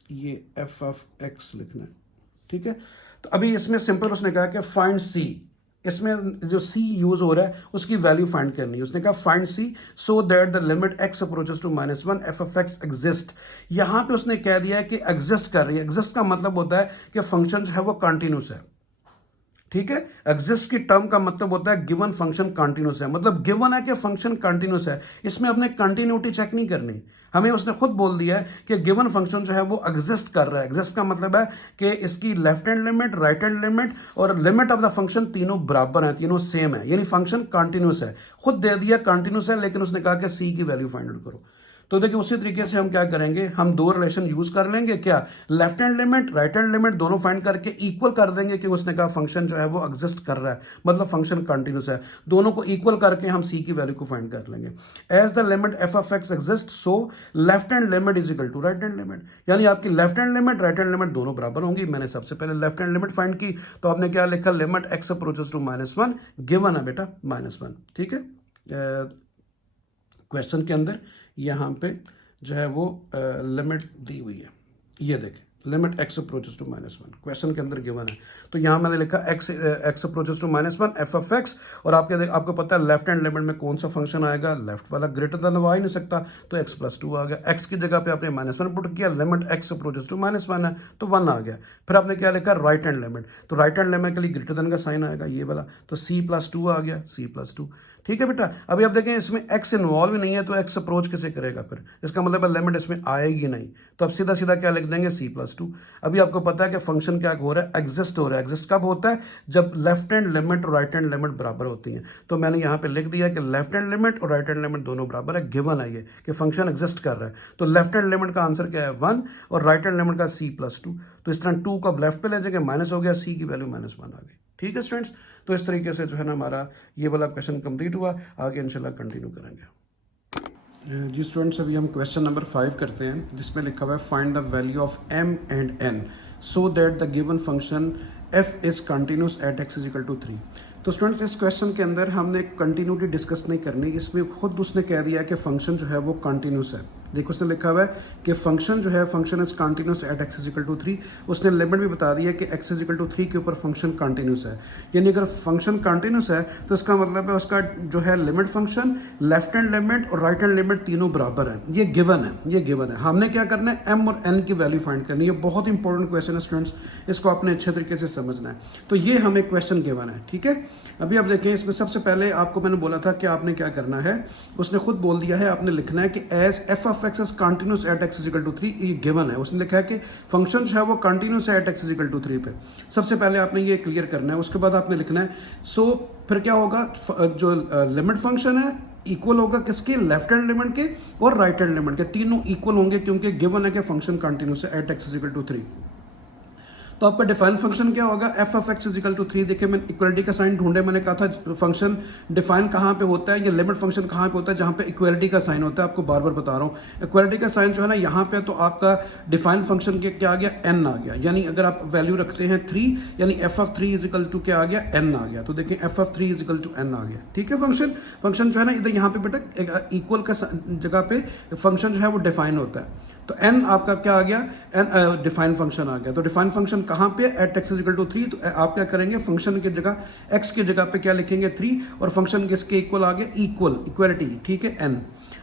ये f ऑफ x लिखना है। ठीक है, तो अभी इसमें सिंपल उसने कहा कि फाइंड c, इसमें जो c यूज हो रहा है उसकी वैल्यू फाइंड करनी है। उसने कहा find c so that the limit x approaches to -1 f of x exist. यहां पे उसने कह दिया है कि एग्जिस्ट कर रही है। एग्जिस्ट का मतलब होता है कि फंक्शन जो है वो कंटिन्यूस है। ठीक है, एग्जिस्ट की टर्म का मतलब होता है गिवन फंक्शन कंटिन्यूस है, मतलब गिवन है कि फंक्शन कंटिन्यूस है, इसमें अपने कंटिन्यूटी चेक नहीं करनी। हमें उसने खुद बोल दिया है कि गिवन फंक्शन जो है वो एग्जिस्ट कर रहा है। एग्जिस्ट का मतलब है कि इसकी left hand limit, right hand limit और लिमिट ऑफ द फंक्शन तीनों बराबर हैं, तीनों सेम है, यानी फंक्शन कंटिन्यूस है। खुद दे दिया कंटिन्यूस है, लेकिन उसने कहा कि सी की वैल्यू फाइंड आउट करो। तो देखिए उसी तरीके से हम क्या करेंगे, हम दो रिलेशन यूज कर लेंगे, क्या, left hand limit, right hand limit दोनों फाइंड करके इक्वल कर देंगे, कि उसने कहा फंक्शन जो है वो एग्जिस्ट कर रहा है, मतलब फंक्शन कंटिन्यूस है। दोनों को इक्वल करके हम सी की वैल्यू को फाइंड कर लेंगे। As the limit f of x exist, so left hand limit is equal to right hand limit, यानी आपकी left hand limit, right hand limit दोनों बराबर होंगी। मैंने सबसे पहले लेफ्ट हैंड लिमिट फाइंड की, तो आपने क्या लिखा, limit x approaches to -1, given है बेटा -1। ठीक है, क्वेश्चन के अंदर यहां पे जो है वो लिमिट दी हुई है। ये देखें limit x approaches to -1 question के अंदर गिवन है। तो यहाँ मैंने लिखा x approaches to -1 F of x, और आपको पता है लेफ्ट हैंड लिमिट में कौन सा फंक्शन आएगा, लेफ्ट वाला, ग्रेटर देन आ ही नहीं सकता, तो x + 2 आ गया। x की जगह पे आपने -1 पुट किया, लिमिट एक्स अप्रोचेस टू -1 है तो 1 आ गया। फिर आपने क्या लिखा, राइट हैंड लिमिट, तो राइट हैंड लिमिट के लिए ग्रेटर देन का साइन आएगा ये वाला, तो c + 2 आ गया, c + 2। ठीक है बेटा, अभी आप देखें इसमें x इन्वॉल्व ही नहीं है तो x अप्रोच कैसे करेगा, फिर इसका मतलब है लिमिट इसमें आएगी नहीं, तो अब सीधा सीधा क्या लिख देंगे, c + 2। अभी आपको पता है कि फंक्शन क्या हो रहा है, एग्जिस्ट हो रहा है। एग्जिस्ट कब होता है, जब लेफ्ट हैंड लिमिट और राइट हैंड लिमिट बराबर होती हैं। तो मैंने यहाँ पे लिख दिया कि लेफ्ट हैंड लिमिट और राइट हैंड लिमिट दोनों बराबर है, गिवन है ये कि फंक्शन एग्जिस्ट कर रहा है। तो लेफ्ट हैंड लिमिट का आंसर क्या है 1 और राइट हैंड लिमिट का c + 2। तो इस तरह 2 को अब लेफ्ट पे ले जाएंगे, माइनस हो गया, c की वैल्यू -1 आ गई। ठीक है स्टूडेंट्स, तो इस तरीके से जो है ना हमारा ये वाला क्वेश्चन कंप्लीट हुआ। आगे इंशाल्लाह कंटिन्यू करेंगे। जी स्टूडेंट्स, अभी हम क्वेश्चन नंबर 5 करते हैं, जिसमें लिखा हुआ है find the value of m and n so that the given function f is continuous at x = 3। तो स्टूडेंट्स इस क्वेश्चन के अंदर हमने कंटिन्यूटी डिस्कस नहीं करनी, इसमें खुद उसने कह दिया कि फंक्शन जो है वो कंटिन्यूस है। देखो उसने लिखा हुआ है कि फंक्शन जो है function is continuous at x = 3। उसने लिमिट भी बता दिया कि x = 3 के ऊपर फंक्शन कंटिन्यूस है। यानी अगर फंक्शन कंटिन्यूस है तो इसका मतलब है उसका जो है limit function, left hand limit और राइट हैंड लिमिट तीनों बराबर है। ये गिवन है, ये गिवन है। हमने क्या करना है, m और n की वैल्यू फाइंड करनी है। ये बहुत इंपॉर्टेंट क्वेश्चन है स्टूडेंट्स, इसको आपने अच्छे तरीके से समझना है। तो ये हमें क्वेश्चन गिवन है, ठीक है। अभी आप देखें, इसमें सबसे पहले आपको मैंने बोला था कि आपने क्या करना है, उसने खुद बोल दिया है, आपने लिखना है कि as f of x is continuous at x = 3। ये गिवन है, उसने लिखा है कि फंक्शन जो है वो कंटिन्यूस है एट x = 3 पे। सबसे पहले आपने ये क्लियर करना है, उसके बाद आपने लिखना है सो फिर क्या होगा, जो लिमिट फंक्शन है इक्वल होगा किसके, लेफ्ट हैंड लिमिट के और राइट हैंड लिमिट के, तीनों इक्वल होंगे क्योंकि गिवन है कि फंक्शन कंटिन्यूस है एट x = 3। तो आपका डिफाइन फंक्शन क्या होगा, f ऑफ x = 3। देखिए मैंने इक्वलिटी का साइन ढूंढे, मैंने कहा था फंक्शन डिफाइन कहाँ पे होता है, ये लिमिट फंक्शन कहाँ पे होता है, जहाँ पे इक्वलिटी का साइन होता है। आपको बार बार बता रहा हूँ, इक्वलिटी का साइन जो है ना यहाँ पे, तो आपका डिफाइन फंक्शन के क्या आ गया, n आ गया। यानी अगर आप वैल्यू रखते हैं 3, यानी f ऑफ 3 = क्या आ गया, n आ गया। तो देखिए f ऑफ 3 = n आ गया, ठीक है। फंक्शन जो है ना इधर यहाँ पे बेटा इक्वल का जगह पे फंक्शन जो है वो डिफाइन होता है। तो n आपका क्या आ गया, n डिफाइन फंक्शन आ गया। तो डिफाइन फंक्शन कहाँ पे, एट x = 3। तो आप क्या करेंगे, फंक्शन की जगह x की जगह पे क्या लिखेंगे 3, और फंक्शन किसके इक्वल आ गया, इक्वलिटी, ठीक है, n।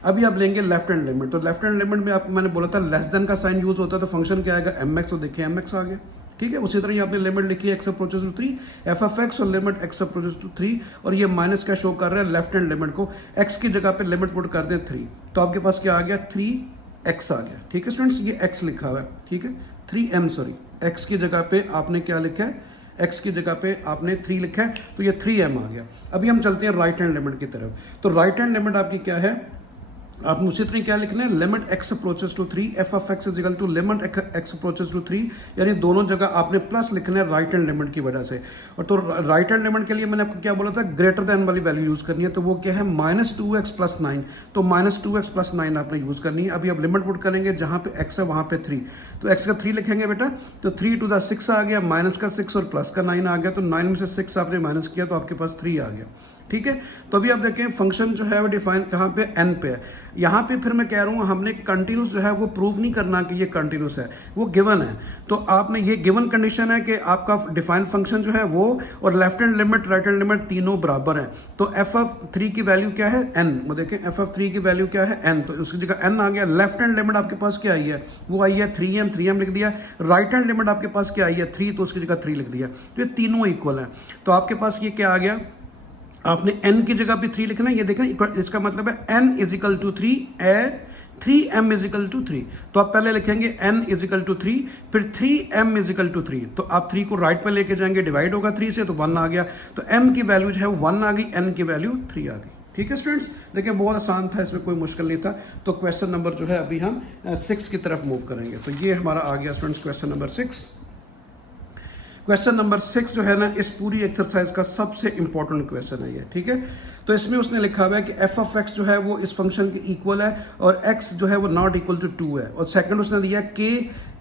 अभी आप लेंगे लेफ्ट हैंड लिमिट। तो लेफ्ट हैंड लिमिट में आप मैंने बोला था लेस देन का साइन यूज होता है, तो फंक्शन क्या आएगा, mx। तो देखिए mx आ गया, ठीक है। उसी तरह आपने लिमिट लिखी है x approaches to 3, f of x और लिमिट x अप्रोचेस टू 3, और ये माइनस क्या शो कर रहा है, लेफ्ट हैंड लिमिट को x की जगह पे लिमिट पुट कर दें 3। तो आपके पास क्या आ गया, 3x आ गया, ठीक है स्टूडेंट्स। ये x लिखा हुआ है, ठीक है, 3m सॉरी, x की जगह पे आपने क्या लिखा है, x की जगह पे आपने 3 लिखा है, तो ये 3m आ गया। अभी हम चलते हैं राइट हैंड लिमिट की तरफ। तो राइट हैंड लिमिट आपकी क्या है, आपने उसी तरह क्या लिखना है, limit x approaches to 3, f of x = limit x approaches to 3। यानी दोनों जगह आपने प्लस लिखना है राइट हैंड लिमिट की वजह से। और तो राइट हैंड लिमिट के लिए मैंने आपको क्या बोला था, ग्रेटर देन वाली वैल्यू यूज करनी है। तो वो क्या है, -2x + 9। तो -2x + 9 आपने यूज करनी है। अभी आप लिमिट पुट करेंगे, जहां पे x है वहां पे 3, तो x का 3 लिखेंगे बेटा। तो 3 to the 6 आ गया, माइनस का 6 और प्लस का 9 आ गया। तो 9 में से 6 आपने माइनस किया तो आपके पास 3 आ गया, ठीक है। तो अभी आप देखें फंक्शन जो है वो डिफाइन कहाँ पे, n पे है। यहाँ पे फिर मैं कह रहा हूँ हमने कंटिन्यूस जो है वो प्रूव नहीं करना कि ये कंटिन्यूस है, वो गिवन है। तो आपने ये गिवन कंडीशन है कि आपका डिफाइंड फंक्शन जो है वो और left hand limit right hand limit तीनों बराबर हैं। तो f ऑफ 3 की वैल्यू क्या है, n। वो देखें f ऑफ 3 की वैल्यू क्या है, n। तो उसकी जगह n आ गया। लेफ्ट हैंड लिमिट आपके पास क्या आई है, वो आई है 3m लिख दिया। राइट हैंड लिमिट आपके पास क्या आई है, 3, तो उसकी जगह 3 लिख दिया। तो ये तीनों इक्वल है। तो आपके पास ये क्या आ गया, आपने n की जगह पे 3 लिखना है। ये देखना, इसका मतलब है n = 3 एट 3m = 3। तो आप पहले लिखेंगे n = 3, फिर 3m = 3। तो आप 3 को राइट पे लेके जाएंगे, डिवाइड होगा 3 से, तो 1 आ गया। तो m की वैल्यू जो है 1 आ गई, n की वैल्यू 3 आ गई, ठीक है स्टूडेंट्स। देखिए बहुत आसान था, इसमें कोई मुश्किल नहीं था। तो क्वेश्चन नंबर जो है अभी हम 6 की तरफ मूव करेंगे। तो ये हमारा आ गया students question number 6। Question number 6 जो है ना इस पूरी एक्सरसाइज का सबसे इंपॉर्टेंट क्वेश्चन है ये, ठीक है। तो इसमें उसने लिखा हुआ है कि f ऑफ x जो है वो इस फंक्शन के इक्वल है और x जो है वो नॉट इक्वल टू 2 है। और सेकंड उसने दिया k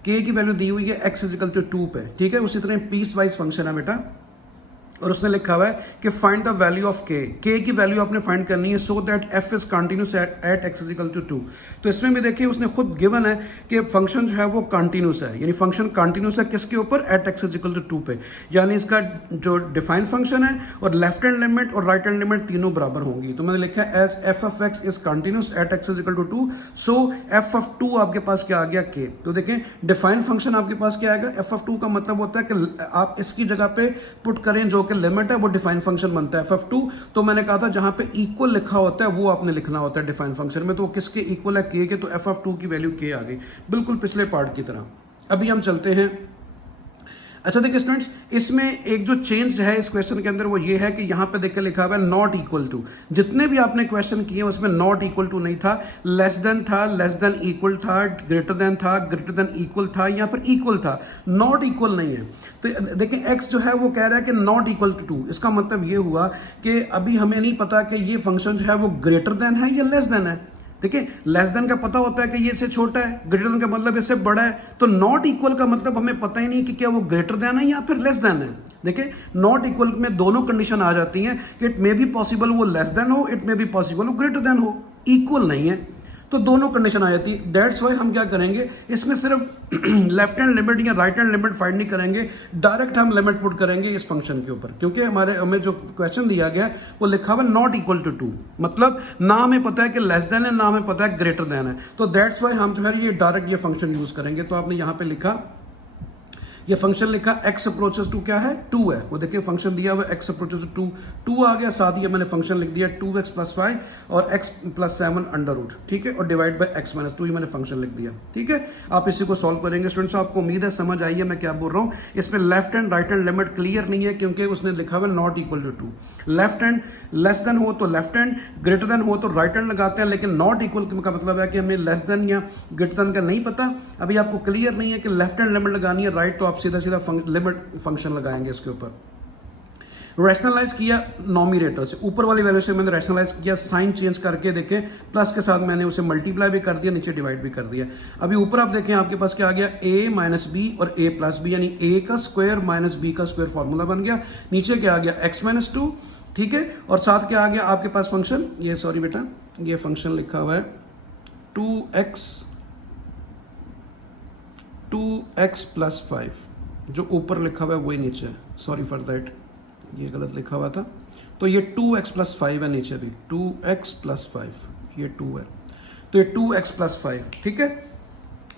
की वैल्यू दी हुई है x = 2 पे, ठीक है। उसी तरह पीस वाइज फंक्शन है बेटा, और उसने लिखा हुआ है कि फाइंड द वैल्यू ऑफ के की वैल्यू आपने फाइंड करनी है so that f is continuous at x is equal to 2। तो इसमें भी देखिए उसने खुद गिवन है कि फंक्शन जो है वो कंटिन्यूस है, यानी फंक्शन कंटिन्यूस है किसके ऊपर, at x is equal to 2 पे, यानी इसका जो डिफाइंड फंक्शन है और लेफ्ट हैंड लिमिट और राइट हैंड लिमिट तीनों बराबर होंगी। तो मैंने लिखा है as f of x is continuous at x is equal to 2, f of ऑफ 2 आपके पास क्या आ गया, के। तो देखें डिफाइंड फंक्शन आपके पास क्या आएगा, एफ ऑफ 2 का मतलब होता है कि आप इसकी जगह पे पुट करें जो कि लिमिट है, वो डिफाइन फंक्शन बनता है एफ 2। तो मैंने कहा था जहां पे इक्वल लिखा होता है वो आपने लिखना होता है डिफाइन फंक्शन में, तो वो किसके इक्वल है, के। तो एफ 2 की वैल्यू के आ गई, बिल्कुल पिछले पार्ट की तरह। अभी हम चलते हैं। अच्छा देखिए स्टूडेंट्स, इसमें एक जो चेंज है इस क्वेश्चन के अंदर वो ये है कि यहाँ पे देखकर लिखा हुआ है नॉट इक्वल टू। जितने भी आपने क्वेश्चन किए उसमें नॉट इक्वल टू नहीं था, लेस देन था, लेस देन इक्वल था, ग्रेटर देन था, ग्रेटर देन इक्वल था, यहाँ पर इक्वल था, नॉट इक्वल नहीं है। तो देखिए एक्स जो है वो कह रहा है कि नॉट इक्वल टू 2, इसका मतलब ये हुआ कि अभी हमें नहीं पता कि ये फंक्शन जो है वो ग्रेटर देन है या लेस देन है। देखिए लेस देन का पता होता है कि ये इससे छोटा है, ग्रेटर देन का मतलब इससे बड़ा है, तो नॉट इक्वल का मतलब हमें पता ही नहीं कि क्या वो ग्रेटर देन है या फिर लेस देन है। देखिए नॉट इक्वल में दोनों कंडीशन आ जाती हैं कि इट मे बी पॉसिबल वो लेस देन हो, इट मे बी पॉसिबल वो ग्रेटर देन हो, इक्वल नहीं है, तो दोनों कंडीशन आ जाती है। दैट्स वाई हम क्या करेंगे, इसमें सिर्फ लेफ्ट हैंड लिमिट या राइट हैंड लिमिट फाइंड नहीं करेंगे, डायरेक्ट हम लिमिट पुट करेंगे इस फंक्शन के ऊपर, क्योंकि हमें जो क्वेश्चन दिया गया है वो लिखा हुआ नॉट इक्वल टू 2, मतलब ना हमें पता है कि लेस देन है, ना हमें पता है ग्रेटर देन है। तो दैट्स वाई हम जो है ये डायरेक्ट ये फंक्शन यूज करेंगे। तो आपने यहाँ पे लिखा, ये फंक्शन लिखा x अप्रोचेस टू क्या है, 2 है। वो देखिए फंक्शन दिया हुआ x अप्रोचेस टू 2 आ गया, साथ ही मैंने फंक्शन लिख दिया 2x प्लस 5 और x प्लस 7 अंडर रूट, ठीक है, और डिवाइड बाय x माइनस 2, ये मैंने फंक्शन लिख दिया, ठीक है। आप इसी को सॉल्व करेंगे स्टूडेंट्स, आपको उम्मीद है समझ आई है मैं क्या बोल रहा हूँ। इसमें left hand right hand limit clear नहीं है क्योंकि उसने लिखा हुआ not equal to 2। Left hand less than हो तो लेफ्ट हैंड, ग्रेटर देन हो तो राइट हैंड लगाते हैं, लेकिन नॉट इक्वल का मतलब है कि हमें लेस देन या ग्रेटर देन का नहीं पता। अभी आपको क्लियर नहीं है कि लेफ्ट हैंड लिमिट लगानी है राइट, तो आप सीधा सीधा लिमिट फंक्शन लगाएंगे इसके ऊपर। रैशनलाइज किया नॉमिनेटर से, ऊपर वाली वैल्यू से मैंने रैशनलाइज किया, साइन चेंज करके देखें, प्लस के साथ मैंने उसे मल्टीप्लाई भी कर दिया, नीचे डिवाइड भी कर दिया। अभी ऊपर आप देखें आपके पास क्या आ गया, a माइनस बी और a प्लस बी, यानी a का स्क्वायर माइनस b का स्क्वायर फॉर्मूला बन गया। नीचे क्या आ गया, x माइनस 2, ठीक है, और साथ क्या आ गया आपके पास फंक्शन, ये सॉरी बेटा ये फंक्शन लिखा हुआ है 2x प्लस 5, जो ऊपर लिखा हुआ है वही नीचे है, सॉरी फॉर दैट ये गलत लिखा हुआ था। तो ये 2x प्लस 5 है, नीचे भी 2x प्लस 5, ये 2 है, तो ये 2x प्लस 5, ठीक है।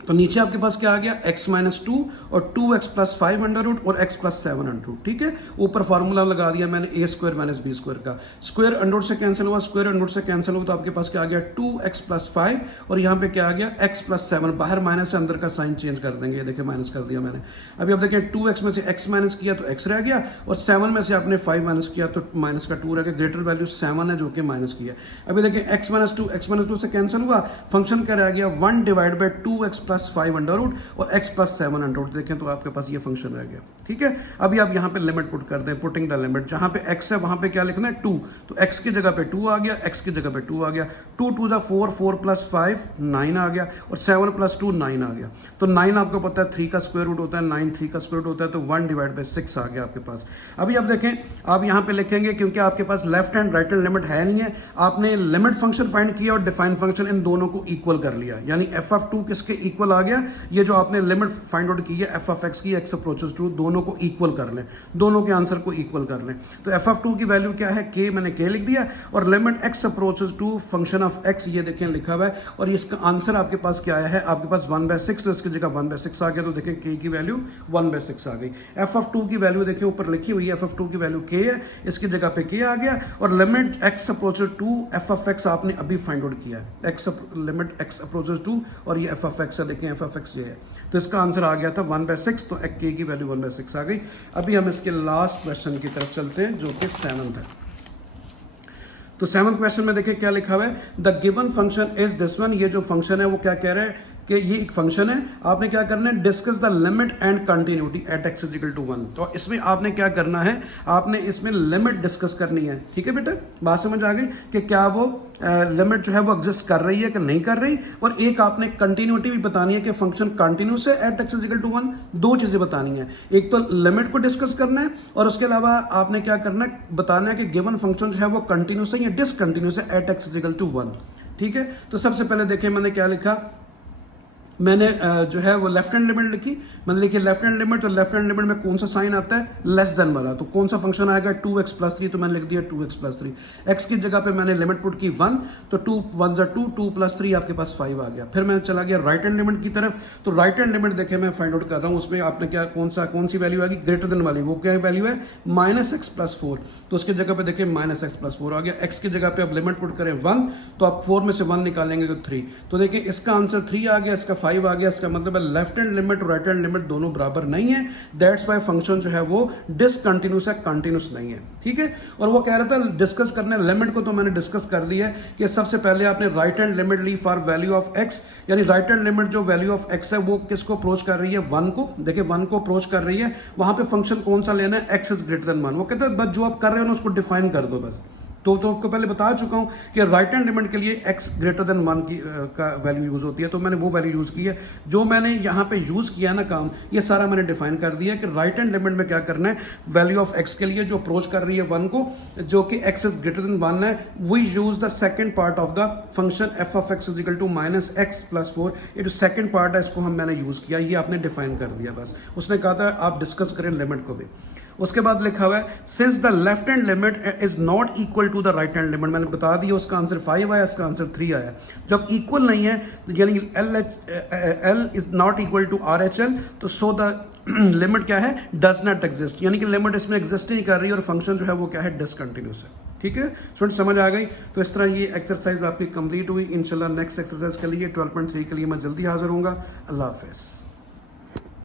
तो नीचे आपके पास क्या आ गया, x माइनस 2 और 2x प्लस 5 अंडर रूट और x प्लस 7 अंडर रूट, ठीक है। ऊपर फार्मूला लगा दिया मैंने a square minus b square का, स्क्वायर अंडर रूट से कैंसिल हुआ, स्क्वायर अंडर रूट से कैंसिल हुआ, तो आपके पास क्या आ गया 2x प्लस 5 और यहाँ पे क्या आ गया x प्लस 7, बाहर माइनस से अंदर का साइन चेंज कर देंगे, ये देखिए माइनस कर दिया मैंने। अभी आप देखें 2x में से x माइनस किया तो x रह गया, और 7 में से आपने 5 माइनस किया तो माइनस का 2 रह गया, ग्रेटर वैल्यू 7 है जो कि माइनस किया। अभी देखिए x माइनस 2 से कैंसिल हुआ, फंक्शन क्या रह गया 1 divide by 2x plus 5 under root और x प्लस 7 अंडर रूट, देखें तो आपके पास ये फंक्शन रह गया, ठीक है। अभी आप यहाँ पे लिमिट पुट कर दें, पुटिंग द लिमिट, जहाँ पे x है वहाँ पे क्या लिखना है 2, तो x की जगह पे 2 आ गया, x की जगह पे 2 आ गया, 2 2 जा 4, 4 प्लस 5 9 आ गया, और 7 प्लस 2 9 आ गया। तो 9 आपको पता है 3 का स्क्वायर रूट होता है, 9 3 का स्क्वायर रूट होता है, तो 1 डिवाइड बाई 6 आ गया आपके पास। अभी आप देखें, आप यहाँ पे लिखेंगे क्योंकि आपके पास left hand right hand limit है नहीं है, आपने लिमिट फंक्शन फाइंड किया और डिफाइन फंक्शन इन दोनों को इक्वल कर लिया, यानी एफ ऑफ 2 किसके इक्वल आ गया, ये जो आपने लिमिट फाइंड आउट की है एफ ऑफ एक्स की, एक्स अप्रोचेस टू, दोनों को इक्वल कर लें, दोनों के आंसर को इक्वल कर लें। तो एफ ऑफ 2 की वैल्यू क्या है, के, मैंने के लिख दिया, और limit x approaches to function of x, ये देखें लिखा हुआ है, और इसका आंसर आपके पास क्या आया है, आपके पास 1/6, तो इसकी जगह 1/6 आ गया, तो देखें के की वैल्यू 1/6 आ गई। एफ ऑफ 2 की वैल्यू देखिए ऊपर लिखी हुई है, एफ ऑफ 2 की वैल्यू के है, इसकी जगह पे के आ गया, और limit x approaches to f of x आपने अभी फाइंड आउट किया है, x limit x approaches to, और ये एफ ऑफ एक्स है, देखें एफ ऑफ एक्स ये है, तो इसका आंसर आ गया था 1/6, तो के की वैल्यू 1/6 आ गई। अभी हम इसके लास्ट क्वेश्चन की तरफ चलते हैं जो कि 7th है। तो 7th क्वेश्चन में देखिए क्या लिखा हुआ है, the given function is this one, ये जो फंक्शन है वो क्या कह रहा है, कि ये एक फंक्शन है, आपने क्या करना है, discuss the limit and continuity at x is equal to 1। तो इसमें आपने क्या करना है, आपने इसमें लिमिट डिस्कस करनी है। ठीक है बेटा, बात समझ आ गई कि क्या वो लिमिट जो है वो एग्जिस्ट कर रही है कि नहीं कर रही, और एक आपने कंटिन्यूटी भी बतानी है कि फंक्शन कंटिन्यूस है at x is equal to 1। दो चीजें बतानी है, एक तो लिमिट को डिस्कस करना है और उसके अलावा आपने क्या करना है, बताना है कि गिवन फंक्शन जो है वो कंटिन्यूस है या डिसकंटिन्यूस है at x is equal to 1। ठीक है, तो सबसे पहले देखिए मैंने क्या लिखा, मैंने जो है वो लेफ्ट हैंड लिमिट लिखी। मैंने लिखी लेफ्ट हैंड लिमिट, तो लेफ्ट हैंड लिमिट में कौन सा साइन आता है, लेस देन वाला, तो कौन सा फंक्शन आएगा 2x प्लस 3, तो मैंने लिख दिया 2x प्लस 3। x की जगह पे मैंने लिमिट पुट की 1, तो 2 1 जा 2, 2 प्लस 3 आपके पास 5 आ गया। फिर मैं चला गया राइट हैंड लिमिट की तरफ, तो राइट हैंड लिमिट देखे मैं फाइंड आउट कर रहा हूँ, उसमें आपने क्या कौन सी वैल्यू आएगी, ग्रेटर देन वाली, वो क्या वैल्यू है, -x प्लस 4, तो उसकी जगह पे देखिए -x प्लस 4 आ गया। x की जगह पे अब लिमिट पुट करें 1, तो आप 4 में से 1 निकालेंगे तो 3, तो देखिए इसका आंसर 3 आ गया, इसका 5 आ गया। इसका मतलब लेफ्ट हैंड लिमिट और राइट हैंड लिमिट दोनों बराबर नहीं है, दैट्स व्हाई फंक्शन जो है वो डिसकंटिन्यूस है, कंटिन्यूस नहीं है। ठीक है, और वो कह रहा था डिस्कस करने लिमिट को, तो मैंने डिस्कस कर लिया है कि सबसे पहले आपने राइट हैंड लिमिट ली फॉर वैल्यू ऑफ x, यानी राइट हैंड लिमिट जो वैल्यू ऑफ x है वो किसको अप्रोच कर रही है, 1 को। देखिए 1 को अप्रोच कर रही है, वहां पे फंक्शन कौन सा लेना है, x इज ग्रेटर देन 1। वो कहता है बस जो आप कर रहे हो ना उसको डिफाइन कर दो बस। तो आपको पहले बता चुका हूं कि राइट हैंड लिमिट के लिए x ग्रेटर देन 1 की का वैल्यू यूज होती है, तो मैंने वो वैल्यू यूज की है। जो मैंने यहाँ पे यूज किया ना काम, ये सारा मैंने डिफाइन कर दिया कि राइट हैंड लिमिट में क्या करना है, वैल्यू ऑफ x के लिए जो अप्रोच कर रही है 1 को, जो कि x इज ग्रेटर देन 1 है, we use the second part of the function f of x is equal to -x plus 4। ये जो सेकंड पार्ट है इसको मैंने यूज किया, ये आपने डिफाइन कर दिया बस। उसने कहा था आप डिस्कस करें लिमिट को भी। उसके बाद लिखा हुआ है since the left hand limit is not equal to the right hand limit, मैंने बता दिया उसका आंसर 5 आया, इसका आंसर 3 आया। जब इक्वल नहीं है यानी L is not equal to RHL, तो सो द लिमिट क्या है, डज नॉट एग्जिस्ट, यानी कि लिमिट इसमें एग्जिस्ट ही नहीं कर रही और फंक्शन जो है वो क्या है, डिसकंटिन्यूस है। ठीक है स्टूडेंट, समझ आ गई। तो इस तरह ये एक्सरसाइज आपकी कंप्लीट हुई। इंशाल्लाह नेक्स्ट एक्सरसाइज के लिए 12.3 के लिए मैं जल्दी हाजिर होऊंगा। अल्लाह हाफिज़।